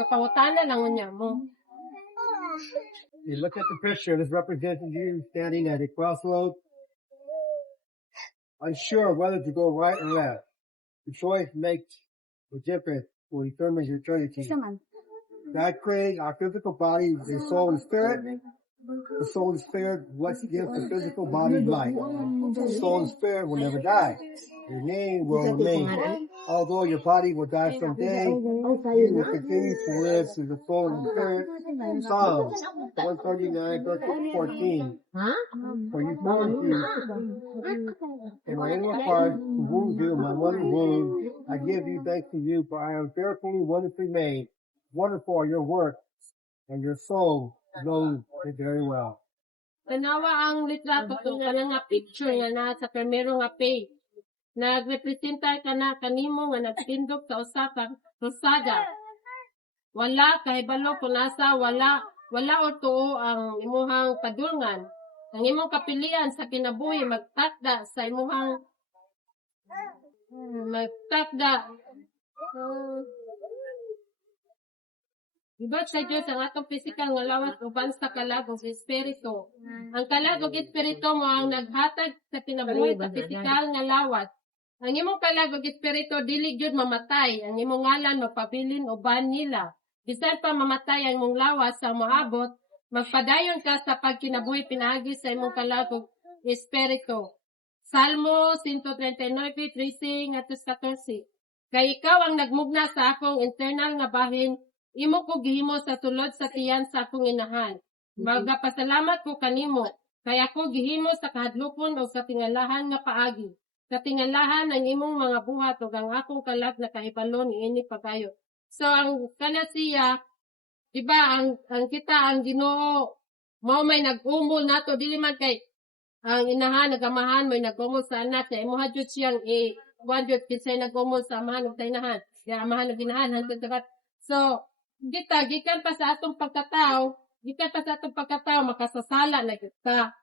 Kapangutana lang unya mo. You look at the picture, this represents you standing at a crossroads, unsure whether to go right or left. The choice makes the difference will determine your eternity. God created our physical body, the soul and spirit. The soul and spirit, what gives the physical body life. The soul and spirit will never die. Your name will remain. Although your body will die someday, you will continue to live through the soul and spirit. Psalms 139, verse 14. For you formed you, and my inward part to wound you, my one wound. I give you thanks to you, for I am fearfully, wonderfully made. Wonderful are your works, and your soul knows it very well. Tanawa ang litrato to kana nga picture nga na sa primero nga page. Nagrepresenta ka na kanimo nga nagtindog sa usa ka krusada. Wala kahibalo kung nasa wala o tuo ang imuhang padulngan. Ang imong kapilian sa kinabuhi magtakda sa imuhang Ibot sa Diyos ang atong physical nga lawas uban sa kalag ug espiritu. Ang kalag ug espiritu mo ang naghatag sa kinabuhi sa physical nga lawas. Ang imong kalag ug espiritu dili gyud mamatay, ang imong ngalan magpabilin uban nila. Bisan pa mamatay ang imong lawas sa moabot, magpadayon ka sa pagkinabuhi pinaagi sa imong kalag ug espiritu. Salmo 139:13 at 14. Kay ikaw ang nagmugna sa akong internal nga bahin, imo ko gihimo sa sulod sa tiyan sa akong inahan. Magapasalamat ko kanimo, kay ako gihimo sa kahadlokon o sa tingalahan nga paagi. Katingalahan ang imong mga buhat o ang akong kalag na kahibalo niini pagayo. So, ang kanasiya, diba, ang kita, ang Ginoo, mao may nag-umol nato, dili man kay, ang inahan, nagamahan, may nag-umol sa anak, kaya imuha dyan siyang one-jud, kinsay nag-umol sa amahan o sa inahan, kaya amahan o ginahan, hanggang dapat. So, kita, gikan pa sa atong pagkatao, makasasala na kita.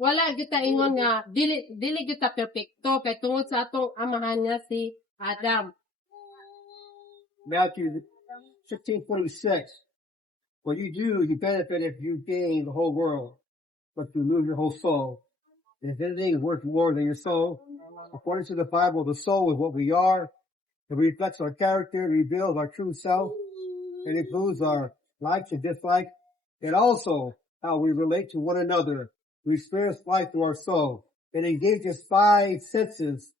Wala kita ingon nga, dili kita perfecto, kay tungod sa atong amahan nga si Adam. Matthew 16:26. What you do, you benefit if you gain the whole world, but you lose your whole soul. And if anything is worth more than your soul, according to the Bible, the soul is what we are. It reflects our character, reveals our true self. It includes our likes and dislikes, and also how we relate to one another. We experience life through our soul. It engages 5 senses,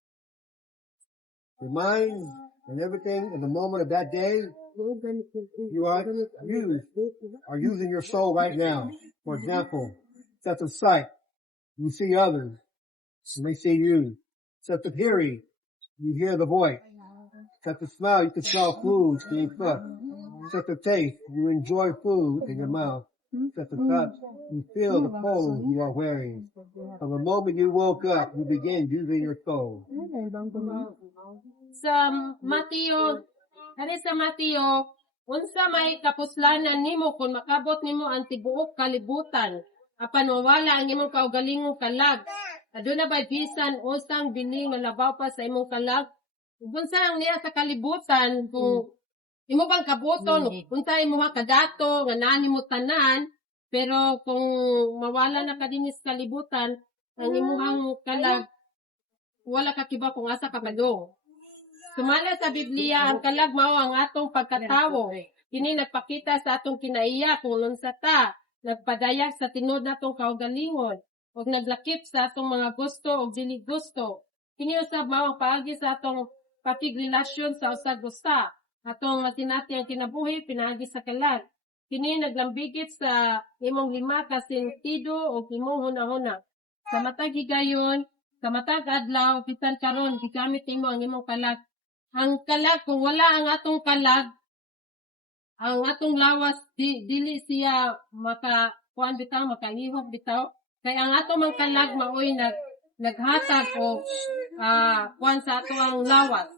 your mind, and everything in the moment of that day. You are using your soul right now. For example, sense of sight, you see others, and they see you. Sense of hearing, you hear the voice. Sense of smell, you can smell food being cooked. Sense of taste, you enjoy food in your mouth. Sense of touch, you feel the clothes you are wearing. From the moment you woke up, you begin using your soul. Sa Mateo, unsa may kapuslanan nimo kung makabot nimo ang tibuok kalibutan, apan mawala ang imong kaugalingong kalag. Aduna ba'y bisan usang bili nga labaw pa sa imong kalag? Unsa ang niya sa kalibutan kung imo bang kabuton, unta imo kadato nga nani mo tanan, pero kung mawala na ka dinis kalibutan, ang imuhang kalag wala ka kiba kung asa ka kadong. Sumala sa Biblia, ang kalag mao ang atong pagkatawo. Kini nagpakita sa atong kinaiya kung unsa ta, nagpadayag sa tinud natong kaugalingon, ug naglakip sa atong mga gusto ug dili gusto. Kini usab mao ang paagi sa atong pakigrelasyon sa usag-usa. Atong matinati ang kinabuhi pinaagi sa kalag. Kini naglambigit sa imong 5 ka sentido o imong hunahuna. Sa matag higayon, sa matag adlaw, bisan karon gigamit nimo ang imong kalag. Ang kalag, kung wala ang atong kalag, ang atong lawas dili siya makakuan bitaw, makaihok bitaw. Kay ang atong mga kalag maoy naghatag o kuan sa atong lawas.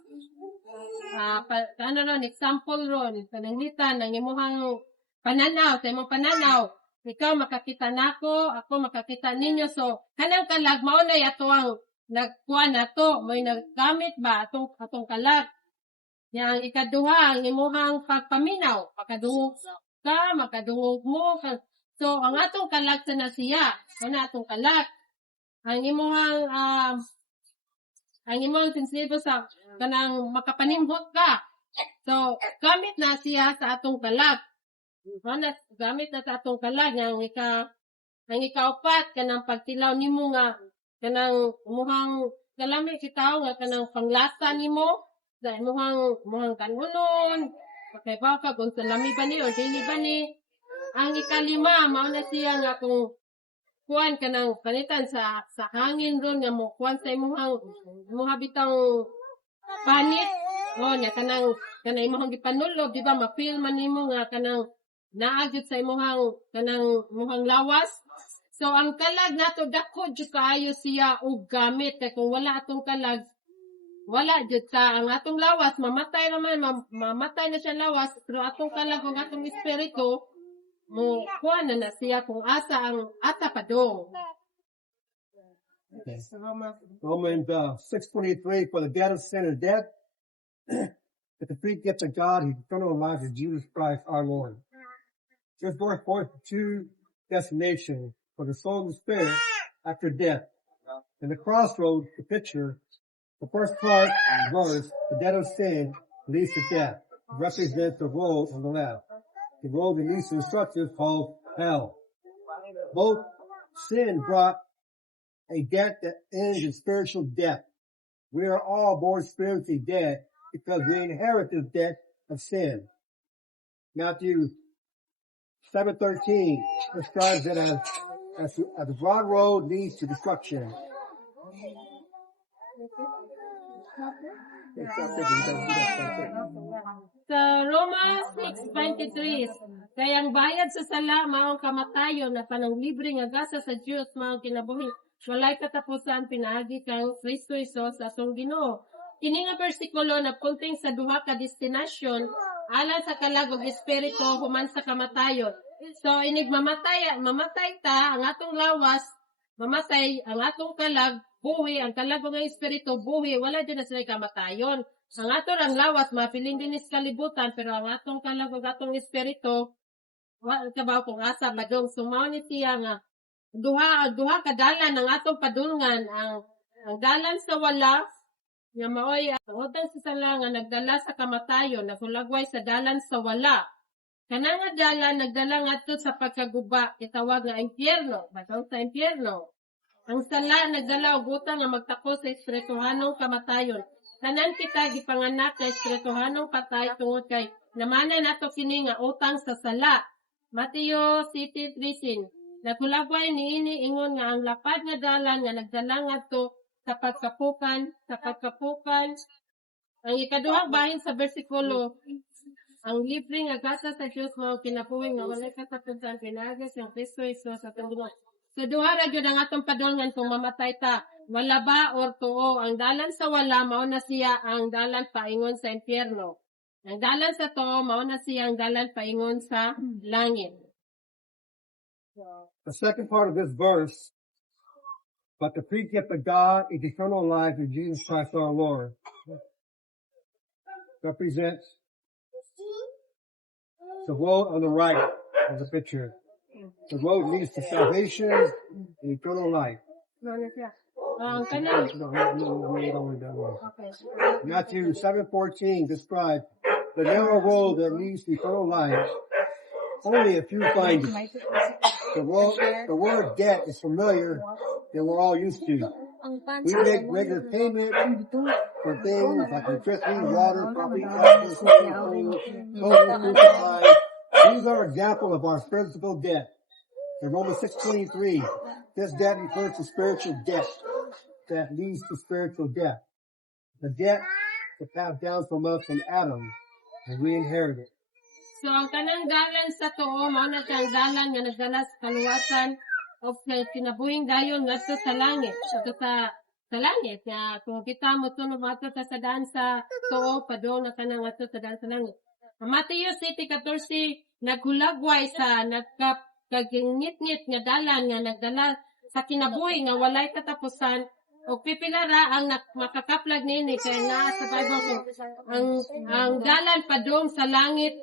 Example ron, pananglitan ng imuhang pananaw, sa imong pananaw, ikaw makakita nako, ako makakita ninyo, so, kanang kalag, maunay ato ang nagkuha nato, may naggamit ba atong kalag, Yang ikaduha, ang imuhang pagpaminaw, makadungog ka, makadungog mo. So, ang atong kalag sa nasiya, ano atong kalag? Ang imuhang sensitibo sa kanang makapanimhot ka. So, gamit na siya sa atong kalag. Gamit na sa atong kalag. Ang ikaupat, kanang pagtilaw nimo nga, kanang imuhang kalami kitaw nga kanang panglasa nimo, sa imuhang kanunon, pakaibaw ka kung salami ba ni o dili ba ni. Ang ikalima, mao na siya nga kung kuan kanang panitan sa hangin ron nga mo kuan sa imuhang bitang panit. O nya kanang imuhang gipanulob, di ba ma-feel man nimo nga kanang naagid sa imuhang lawas. So ang kalag nato dako jud kaayo siya og gamit kay kung wala atong kalag wala jud sa ang atong lawas mamatay mamatay na siya lawas pero atong kalag ug atong espiritu mo kuan na siya kung asa padong. Okay. Romans 6:23, for the debt of sin is death, but the free gift of God, His eternal life is Jesus Christ our Lord. This verse points to two destinations for the soul and the spirit after death. In the crossroads, the picture, the first part of the verse, the debt of sin leads to death, represents the road on the left. The road that leads to destruction is called hell. Both sin brought a death that ends in spiritual death. We are all born spiritually dead because we inherit this death of sin. Matthew 7:13 describes it as the broad road leads to destruction. Sa Romans 6:23, kaya ang bayad sa sala maong kamatayon na pananglibre nga gasa sa Dios maong kinabuhi. Walay katapusan pinaagi kang Kristo Hesus sa atong Ginoo. Kini nga bersikulo na punting sa duha ka destinasyon alang sa kalag ug espiritu human sa kamatayon. So inig mamatay ta ang atong lawas, mamatay ang atong kalag, buhi ang kalag ug espiritu buhi, wala jud na sila kamatayon. Ang atong ang lawas mapiling dinis kalibutan pero ang atong kalag ug atong espiritu wa kabaw kung asa padong sumaw ni siya nga duha ka dalan ang atong padulngan ang dalan sa wala nga maoy ang utang sa sala nga nagdala sa kamatayon nasulagway sa dalan sa wala kanang nga dalan nagdala ngadto sa pagkaguba itawag nga impyerno batong sa impyerno ang sala nagdala og utang nga magtako sa espirituhanong kamatayon tanan kita gipanganak sa espirituhanong patay tungod kay namanan nato kini nga utang sa sala. Mateo 7:13 Nagkulagway niini ingon nga ang lapad nga dalan nga nagdala ngadto sa pagkapukan. Ang ikaduhang bahin sa bersikulo, ang libre nga gasa sa Dios mao kinabuhi nga walay katapusan pinaagi sa Kristo Hesus sa atong Ginoo. Sa duha ra gyud ang atong padulngan kung mamatay ta, wala ba or tuo. Ang dalan sa wala mao na siya ang dalan paingon sa impyerno. Ang dalan sa tuo mao na siya ang dalan paingon sa langit. The second part of this verse, but the free gift of God is eternal life in Jesus Christ our Lord, represents the road on the right of the picture. The road leads to salvation and eternal life. Mao na siya. Ang kanang okay. Matthew 7:14 describes the narrow road that leads to eternal life. Only a few find it. The word debt is familiar that we're all used to. We make regular payments for things like electricity, water, property taxes, food, supplies. These are examples of our spiritual debt. In Romans 6:23, this debt refers to spiritual debt that leads to spiritual death. The debt is passed down from us from Adam, and we inherit it. So, ang kanang dalan sa tuo, mao na siyang dalan nga nagdala sa kaluwasan o kinabuhing dayon ngadto sa langit. So, sa langit, nga kung kita mo sunod ngadto sa daan sa tuo, padong na kanang ngadto sa daan sa langit. Ang Mateo 7:14, naghulagway sa nagkagingit-ngit nga dalan nga nagdala sa kinabuhi nga walay katapusan o pipila ra ang makakaplag nini kay naa sa Bible ko ang dalan padung sa langit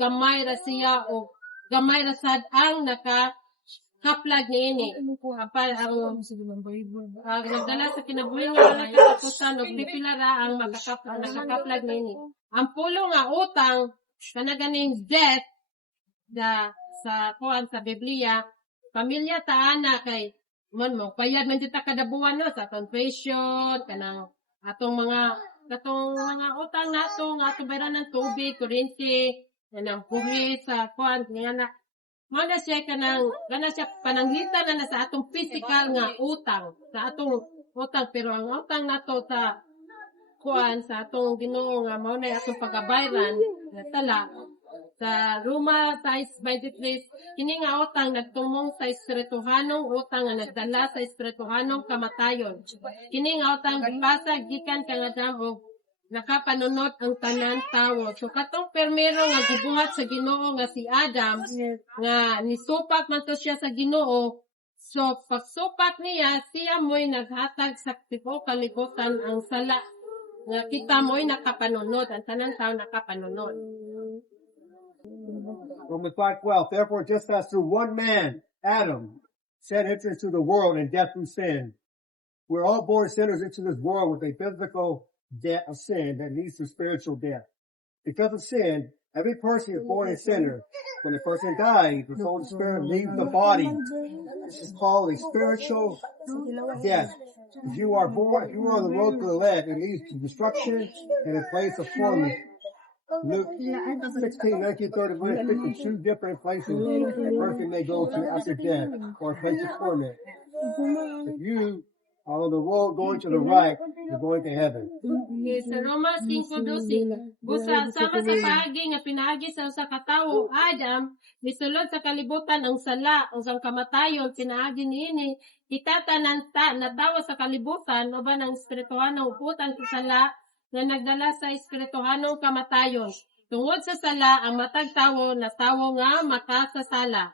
gamay ra siya o gamay ra sad ang nakakaplag nini apan ang nagdala sa kinabuhi nga katapusan o pipila ra ang nakakaplag nini ang pulo nga utang kanaganing death sa kuan sa Biblia pamilya taana kay mo payad man jud ta kada buwan no sa confession kanang atong mga utang nato nga atong bayaran ng tubig, kuryente, kanang buhis sa kuan nga na mo na siya pananglitan na sa atong physical nga utang sa atong utang pero ang utang nato sa kuan sa atong Ginoo nga mao na atong pagabayran tala sa Roma 6:23 kini nga utang nagtumong sa espirituhanong utang nga nagdala sa espirituhanong kamatayon. Kini nga utang gipasag gikan kang Adam og nakapanunot ang tanan tawo. So katong permero nga gibuhat sa Ginoo nga si Adam nga nisupak man to siya sa Ginoo. So pagsupak niya siya mo'y naghatag sa tipo kalibutan ang sala nga kita mo'y nakapanunot ang tanan tawo nakapanunot. Romans 5:12. Therefore, just as through one man, Adam, sin entered into the world and death through sin, we're all born sinners into this world with a physical debt of sin that leads to spiritual death. Because of sin, every person is born a sinner. When a person dies, the soul and spirit leaves the body. This is called a spiritual death. If you are on the road to the left, it leads to destruction and a place of torment. Luke 16:19-30 speaks of two different places a person may go to after death, or a place of torment. If you are on the road going to the right, you're going to heaven. Okay, sa Roma 5:12, busa sama sa paagi nga pinaagi sa usa ka tawo Adam, misulod sa kalibutan ang sala o sang kamatayon pinaagi niini kita tanan natawo sa kalibutan uban ang espirituhanong utang sa sala nga nagdala sa espirituhanong kamatayon. Tungod sa sala, ang matag tawo na tawo nga makasasala.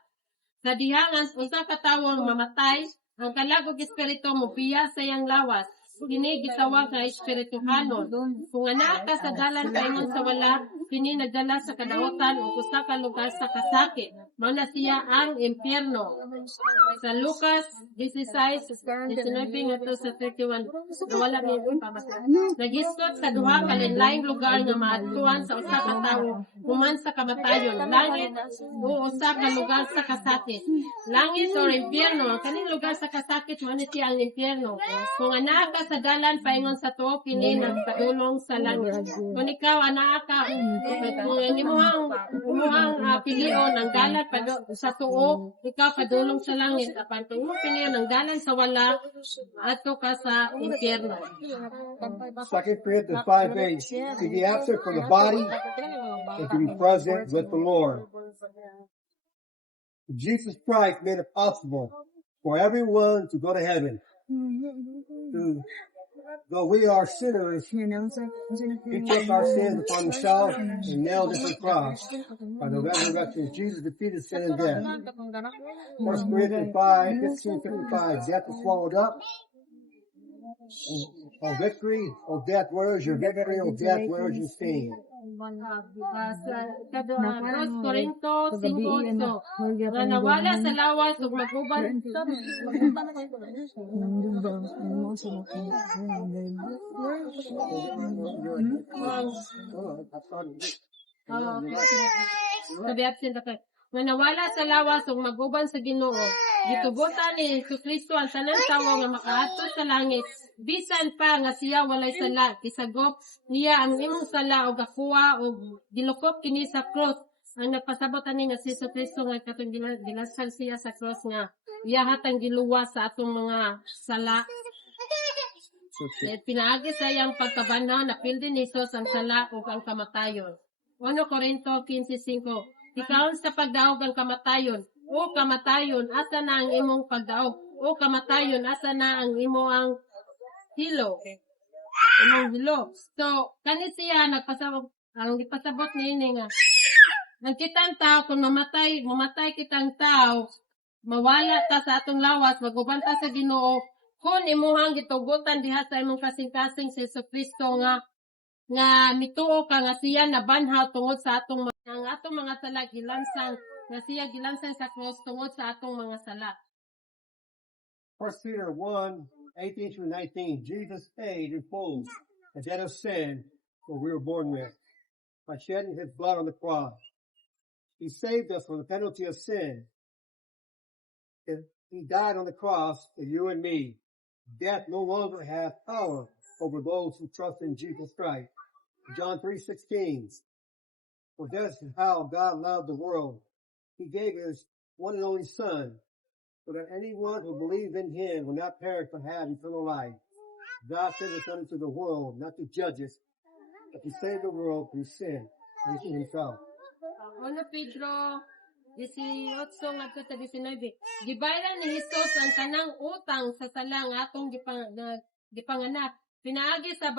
Sa dihangan, usa ka tawo mamatay, ang kalagog espiritu mo biya sa iyang lawas. Kini gitawag nga espirituhanon. Kung ana ka sa dalan paingon sa wala, kini nagdala sa kadautan o usa ka lugar sa kasakit. Mao na siya ang impyerno. Sa Lucas 16:19 ngadto sa 31, wala ni pamatay. Nagisgot sa duha ka lain-laing lugar nga maadtuan sa usa ka tawo human sa kamatayon, langit o usa ka lugar sa kasakit. Langit o impyerno, kaning lugar sa kasakit mao ni siya ang impyerno. Kung ana ka sa dalan paingon sa tuo kini nagpadulong sa langit. Kung ikaw ana ka kung imuhang pilion ang dalan sa tuo, ikaw padulong sa langit. Apan kung mo pilion ang dalan sa wala, ato ka sa impyerno. 2 Corinthians 5:8. To be absent from the body and to be present with the Lord. Jesus Christ made it possible for everyone to go to heaven. Though we are sinners, He took our sins upon Himself and nailed it to the cross. By the resurrection, Jesus defeated sin and death. 1 Corinthians 5:15-55. Death is swallowed up. O victory, O death, where is your victory? O death, where is your sting? Sa 2 Corinto 5:8 nga nawala sa lawas ug maguban nga nawala sa lawas ug maguban sa Ginoo. Gitubotan ni Jesucristo ang tanan tawo nga makaadto sa langit. Bisan pa nga siya walay sala, kisagop niya ang imong sala o gakuha o gilukop kini sa cross. Ang nagpasabot ani nga si Jesucristo nga katong ginasal siya sa cross nga iya hatang giluwas sa atong mga sala. Pinaagi sa iyang pagkabanaw na pildi ni Jesus ang sala o ang kamatayon. 1 Corinto 15:5. Ikaon sa pagdaog ang kamatayon. O kamatayon, asa na ang imong pagdaog? O kamatayon, asa na ang imong hilo? Imong hilo. So, kani siya nagpasabot, ang ipasabot niini nga. Nang kitang tao, kung mamatay kitang tao, mawala ta sa atong lawas, magubanta sa Ginoo, kung imuhang gitugutan diha sa imong kasing-kasing sa Jesucristo nga mituo ka nga siya nabanhaw tungod sa atong mga sala gilansang nga siya gilansang sa cross tungod sa atong mga sala. 1 Peter 1:18 through 19. Jesus paid in full the debt of sin that we were born with by shedding his blood on the cross. He saved us from the penalty of sin. He died on the cross for you and me. Death no longer has power over those who trust in Jesus Christ. John 3:16. For this is how God loved the world. He gave his one and only Son, so that anyone who believes in him will not perish but have eternal life. God sent his Son into the world, not to judge us, but to save the world from sin and to himself. 1 Pedro 18 ngadto sa 19. Gibayaran ni Hesus ang tanang utang sa sala nga atong gipanganak. Pinaagi sa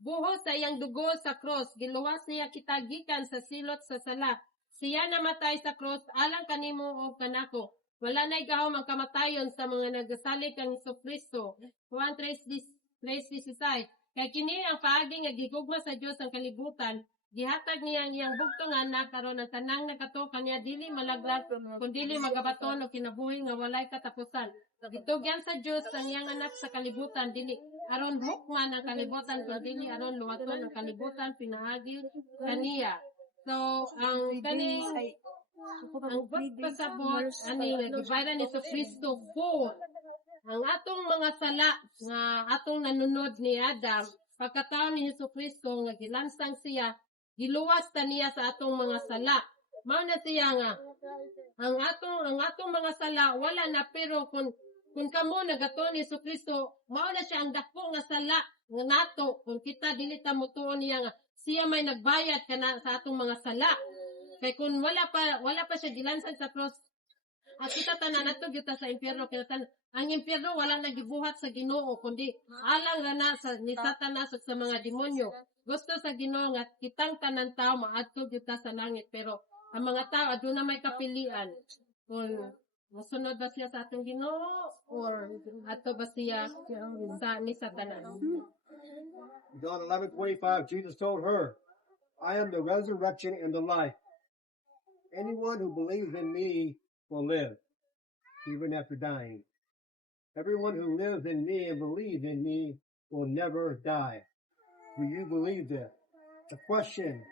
buhos sa iyang dugo sa cross, giluwas niya kita gikan sa silot sa sala. Siya namatay sa cross alang kanimo o kanako. Wala na'y gahom ang kamatayon sa mga nagasalig kang Jesucristo. Juan 3:16. Kaya kini ang paagi nga gigugma sa Dios ang kalibutan. Gihatag niya ang iyang bugtong anak karon ang tanang nakato kanya dili malaglag kundi magabaton o kinabuhi nga walay katapusan. Gitugyan sa Dios ang iyang anak sa kalibutan dili aron hukman ang kalibutan kundi aron luwaton ang kalibutan pinaagi kaniya. So ang kaning ang pasabot ani gibayaran ni Jesucristo po ang atong mga sala nga atong nanunod ni Adam pagkataon ni Jesucristo nga gilansang siya giluwas ta niya sa atong mga sala. Mao na siya nga ang atong mga sala wala na pero kung kamo nagato ni Jesucristo mao na siya ang dako nga sala nga nato kung kita dili ta motuon niya nga siya may nagbayad kana sa atong mga sala. Kay kung wala pa siya gilansan sa cross at kita tanan nato gyud sa impierno kaya ang impierno wala nagibuhat sa Ginoo kundi alang ra na sa ni Satanas at sa mga demonyo. Gusto sa Ginoo nga kitang tanan tao maadto gyud sa langit pero ang mga tao aduna may kapilian kung mosunod ba siya sa atong Ginoo or ato ba siya sa ni Satanas. John 11:25, Jesus told her, I am the resurrection and the life. Anyone who believes in me will live, even after dying. Everyone who lives in me and believes in me will never die. Do you believe this? The question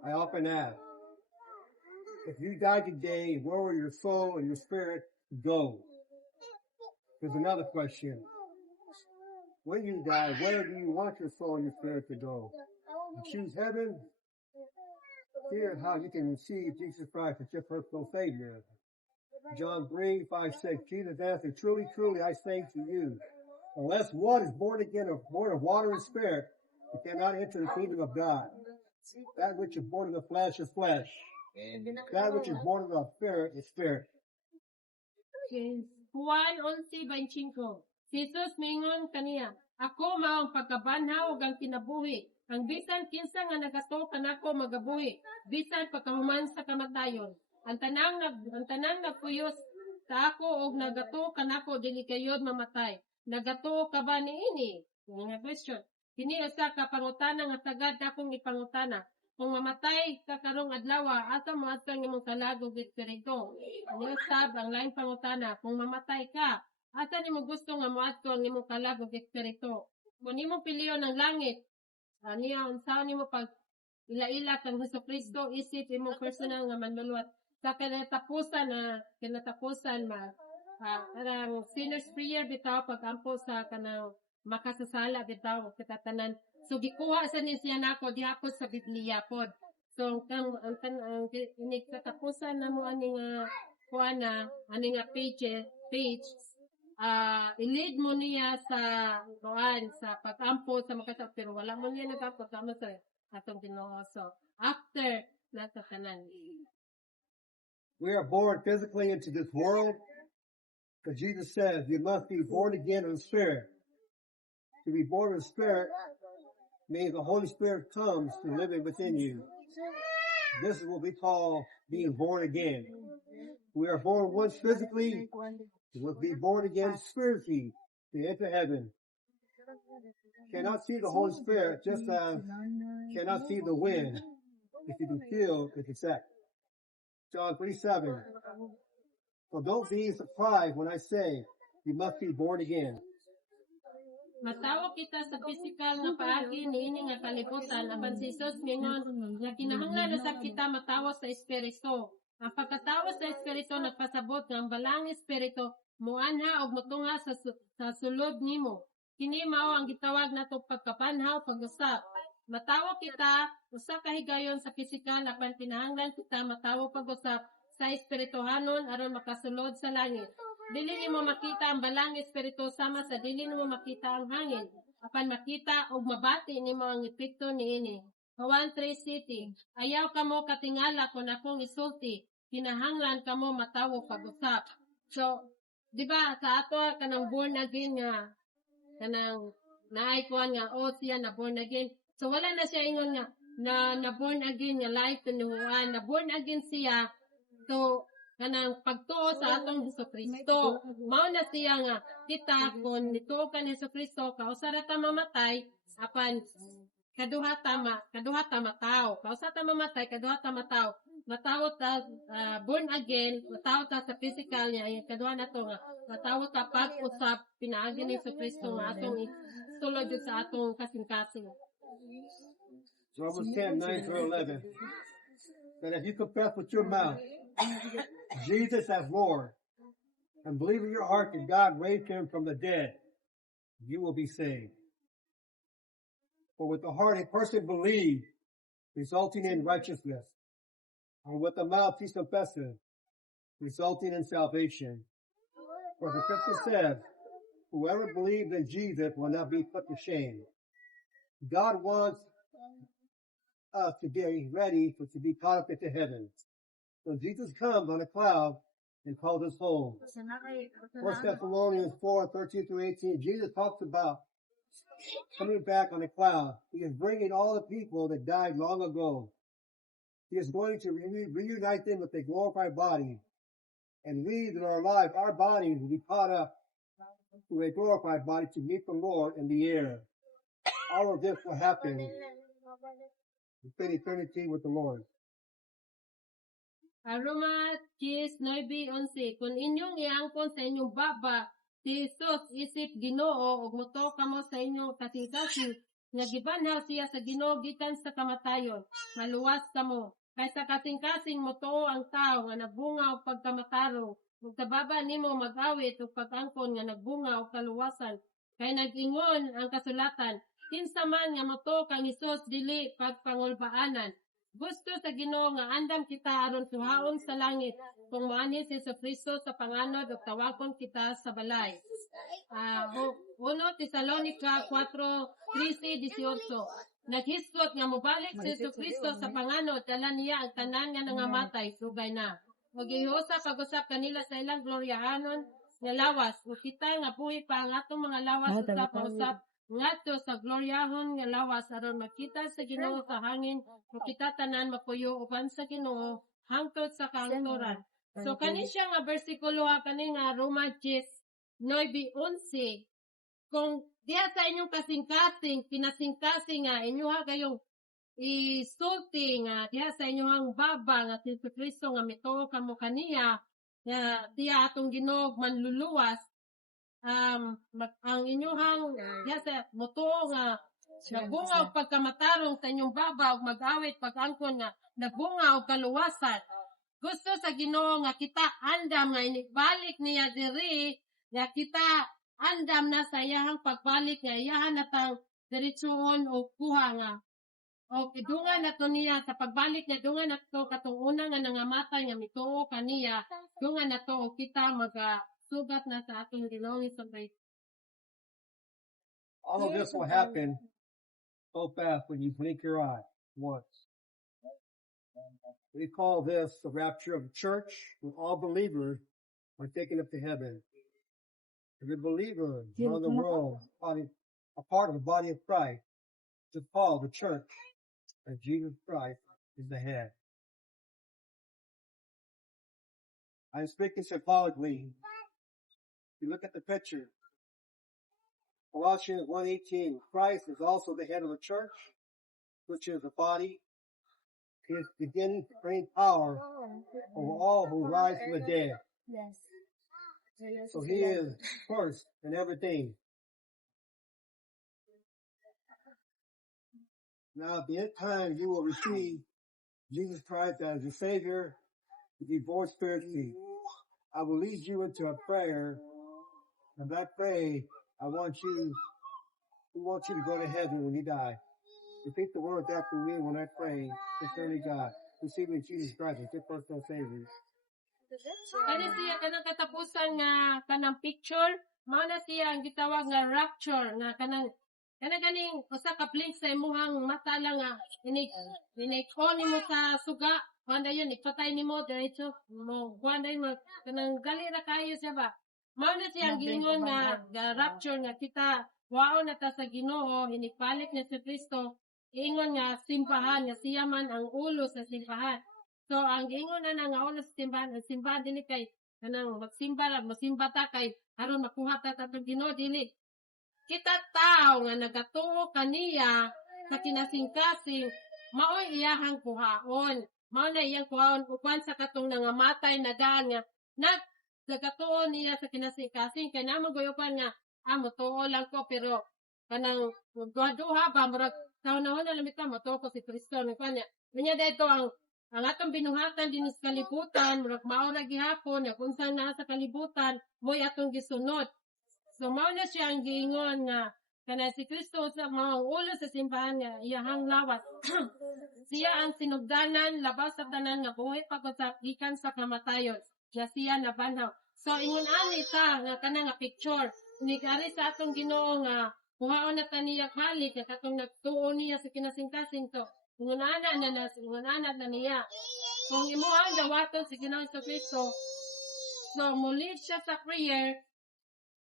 I often ask, if you die today, where will your soul and your spirit go? There's another question. When you die, where do you want your soul and your spirit to go? You choose heaven? Here's how you can receive Jesus Christ as your personal Savior. John 3:5-6. Jesus answered, Truly, truly, I say to you, unless one is born again or born of water and spirit, you cannot enter the kingdom of God. That which is born of the flesh is flesh. That which is born of the spirit is spirit. Juan 11:25. Jesus mingon kaniya, ako mao ang pagkabanhaw ug ang kinabuhi. Ang bisan kinsa nga nagato kanako magabuhi, bisan pagkahuman sa kamatayon. Ang tanang nagpuyos sa ako og nagato kanako dili kayod mamatay. Nagato ka ba niini? Nga question. Kini usa ka pangutana nga sagad akong ipangutana. Kung mamatay ka karong adlaw, asa mo adto ang imong kalagog espiritu? Ang usab ang lain pangutana, kung mamatay ka, asa nimo gusto nga moadto ang imong kalagog espiritu? Kung nimo piliyon ang langit, niya unsaon nimo pag ila-ila kang Jesucristo isip imong personal nga manluluwat sa kinatapusan parang sinner's prayer bitaw pagampo sa kanang makasasala bitaw katatanan. So gikuha sa ni siya nako diha sa Biblia pod. So ang inig katapusan namo ani nga kuana ani nga page i-lead mo niya sa kuan sa pagampo sa makasa pero wala mo niya nagapot sa atong Ginoo. So after nasa tanan. We are born physically into this world because Jesus says you must be born again in the Spirit. To be born in the Spirit means the Holy Spirit comes to live within you. This is what we call being born again. We are born once physically, You must be born again spiritually to enter heaven. Cannot see the Holy Spirit just as cannot see the wind if you can feel its effect. John 3:7. So don't be surprised when I say you must be born again. Matawo kita sa pisikal nga paagi niini nga kalibutan apan si Jesus mingon nga kinahanglan usab kita matawo sa espiritu. Ang pagkatawo sa espiritu nagpasabot nga ang balang espiritu muanha og motunga sa sulod nimo. Kini mao ang gitawag nato pagkapanhaw pag-usap. Matawo kita usa ka higayon sa pisikal apan kinahanglan kita matawo pag-usap sa espirituhanon aron makasulod sa langit. Dili nimo makita ang balang espiritu sama sa dili nimo makita ang hangin. Apan makita og mabati nimo ang epekto niini. Juan 3:7. Ayaw kamo katingala kung akong isulti. Kinahanglan kamo matawo pag-usap. So, di ba sa ato kanang born again nga kanang naay kuan nga siya na born again. So wala na siya ingon nga na born again nga life tinuan, na born again siya. So kanang pagtuo sa atong Hesukristo. Mao na siya nga kita kung nituo ka ni Hesukristo kausara ta mamatay apan kaduha ta mataw. Kausa ta mamatay kaduha ta mataw. Matawo ta born again, matawo ta sa physical niya, kaduha na to nga matawo ta pag-usap pinaagi ni Hesukristo nga atong sulod sa atong kasing-kasing. Romans 10:9-11. That if you confess with your mouth Jesus as Lord and believe in your heart that God raised him from the dead, you will be saved. For with the heart a person believes, resulting in righteousness, and with the mouth he confesses, resulting in salvation. For the scripture says, whoever believes in Jesus will not be put to shame. God wants us to be ready to be caught up into heaven. So Jesus comes on a cloud and calls us home. 1 Thessalonians 4:13-18, Jesus talks about coming back on a cloud. He is bringing all the people that died long ago. He is going to reunite them with a glorified body. And we that are alive, our bodies will be caught up to a glorified body to meet the Lord in the air. All of this will happen in eternity with the Lord. Roma 10:9-11. Kung inyong iangkon sa inyong baba, si Jesus isip Ginoo ug moto kamo sa inyong kasing-kasing nga gibanhaw siya sa Ginoo gikan sa kamatayon, maluwas kamo. Kay sa kasing-kasing moto ang tao nga nagbunga og pagkamatarong, ug sa baba nimo mag-awit ug pag-angkon nga nagbunga og kaluwasan. Kay nag-ingon ang kasulatan, kinsa man nga moto kang Hesus dili pagpangulbaanan. Gusto sa Ginoo nga andam kita aron tuhaon sa langit kung moani si Jesucristo sa panganod ug tawagon kita sa balay. 1 Tesalonica 4:13-18. Naghisgot nga mobalik si Jesucristo sa panganod dala niya ang tanan nga nangamatay sugay na. Ug gihusa pag-usap kanila sa ilang gloryahanon nga lawas ug kita nga buhi pa ang atong mga lawas usap ngadto sa gloryahon nga lawas aron makita sa Ginoo sa hangin ug kita tanan mapuyo uban sa Ginoo hangtod sa kaangturan. So kani siya nga bersikulo kani nga Roma 10:9-11. Kung diha sa inyong kasing-kasing pinasing-kasing nga inyoha kayong isulti nga diha sa inyong baba nga si Kristo nga mituo kamo kaniya nga diha atong Ginoo manluluwas. Ang inyuhang yasa moto nga nagbunga og pagkamatarong sa inyong baba ug mag-awit pag-angkon nga nagbunga og kaluwasan. Gusto sa Ginoo nga kita andam nga inibalik niya diri nga kita andam na sa iyahang pagbalik nga iyahan natang diretsuhon og kuha nga o idungan nato niya sa pagbalik niya dungan nato katong una nga nangamatay nga mituo kaniya dungan nato og kita sugat na sa ating Ginoo sa Christ. All of this will happen so fast when you blink your eye once. We call this the rapture of the church, when all believers are taken up to heaven. Every believer around the world, a part of the body of Christ, is called the church, and Jesus Christ is the head. I'm speaking symbolically You look at the picture. Colossians 1:18. Christ is also the head of the church, which is the body. He is beginning to bring power over all who rise from the dead. Yes. So he is first in everything. Now at the end time you will receive Jesus Christ as your Savior, to be born spiritually. I will lead you into a prayer, and that prayer, we want you to go to heaven when you die. Repeat the words after me when I pray concerning God. Receiving Jesus Christ as your personal Savior. Kani siya kanang katapusan nga kanang picture, mao na siya ang gitawag nga rapture nga kanang ganing usa ka blink sa imong mata lang nga ini-on nimo sa suga, kuanda yun ipatay nimo diretso mo kuanda mo kanang gali ra kayo siya ba. Mao na siya ang giingon nga rapture nga kita wao na ta sa Ginoo hinipalit na si Kristo. Ingon nga simbahan nga siya man ang ulo sa simbahan. So, ang giingon na nga ulo sa simbahan, ang simbahan dili kay, kanang masimba ta kay, haron makuha ta tatong Ginoo dili. Kita tao nga nagatuo kaniya sa kinasing-kasing, mao'y iyahang kuhaon. Mao na iyang kuhaon, kukuan sa katong nangamatay na nga, nagatuo niya sa kinasing-kasing, kaya naman goyopan nga, motuo lang ko, pero, kanang, duha ba, marag, taon-taon na lamita, motuo ko si Kristo, nagkanya, niya dito ang atong binuhatan din sa kalibutan, murag maura gihapon, kung saan na sa kalibutan, mo'y atong gisunod. So, mao na siya ang giingon nga, kana si Kristo sa mga ulo sa simbahan nga, iyahang lawat. Siya ang sinugdanan, labaw sa tanan nga, buhay pagkasakikan sa kamatayon, nga siya nabanhaw. So, ingon ani ta, nga kana nga picture, nigari sa atong Ginoo nga, kuhaon na taniya halik, nga katong nagtuo niya sa kinasing-kasing to. Ngunana na niya. Kung imuhang dawaton si Ginoong Kristo, so muli siya sa prayer,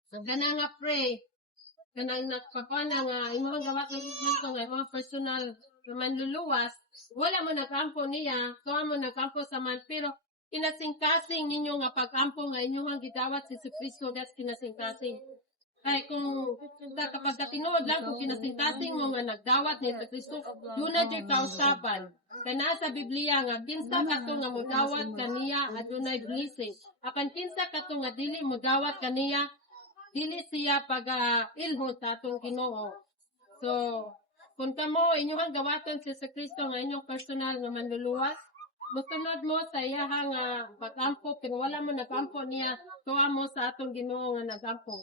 so gana nga pray, kanang nagpapana nga imuhang dawaton si Kristo nga imong personal manluluwas, wala mo nagkampo niya, so mo nagkampo sa man, pero kinasing-kasing ninyo nga pag-ampo nga inyong gidawat si Kristo, that's kinasing-kasing. Ay kung kapag tinuod lang kung kinasing-kasing mo nga nagdawat ni Kristo, yun na dyan kausapan. Kaya nasa Biblia nga, kinsa kato nga mudawat kaniya adunay blessing. Apan kinsa kato nga dili mudawat kaniya, dili siya pag-ilhon sa atong Ginoo. So, kung kamo inyong gawaton si Kristo nga inyong personal nga manluluwas, musunod mo sa iyahang pag-ampo, pero wala mo nag-ampo niya, tuwa mo sa atong Ginoo nga nag-ampo.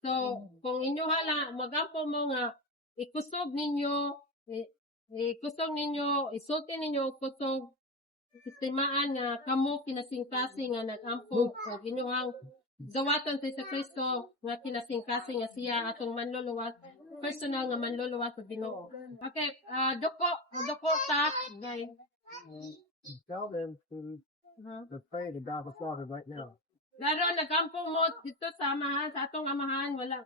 So, kung inyo hala, magampo mo nga, ikusog ninyo, isulti ninyo, kusog, istimaan nga, kamo kinasing-kasing nga nag-ampo, o inyong gawatan sa Kristo, nga kinasing-kasing nga siya, atong manluluwas, personal nga manluluwas sa Ginoo. Okay, doko ta, guys. Tell them to pray to God the Father right now. Laro, nag-ampo mo dito sa amahan, sa atong amahan, wala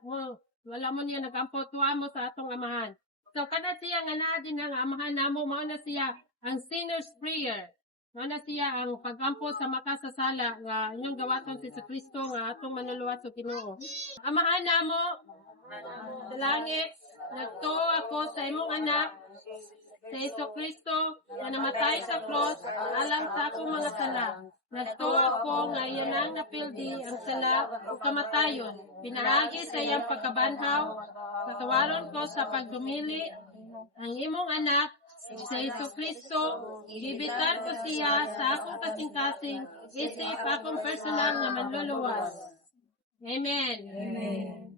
mo niya nag-ampo, tuwa mo sa atong amahan. So, kada siya nga na din ang amahan namo, mao na siya ang sinner's prayer. Mao na siya ang pag-ampo sa makasasala, nga inyong gawaton si Kristo, nga atong manluluwas sa Ginoo. Amahan namo, sa langit, nagtuo ako sa imong anak, sa Iso Kristo, na namatay sa cross, alang sa akong mga sala. Nagtuo ako nga iyan ang napildi ang sala o kamatayon. Pinaagi sa iyang pagkabanhaw, katawaron ko sa pagdumili, ang imong anak, sa Iso Kristo, ibitar ko siya sa akong kasing-kasing, isip akong personal na manluluwas. Amen. Amen.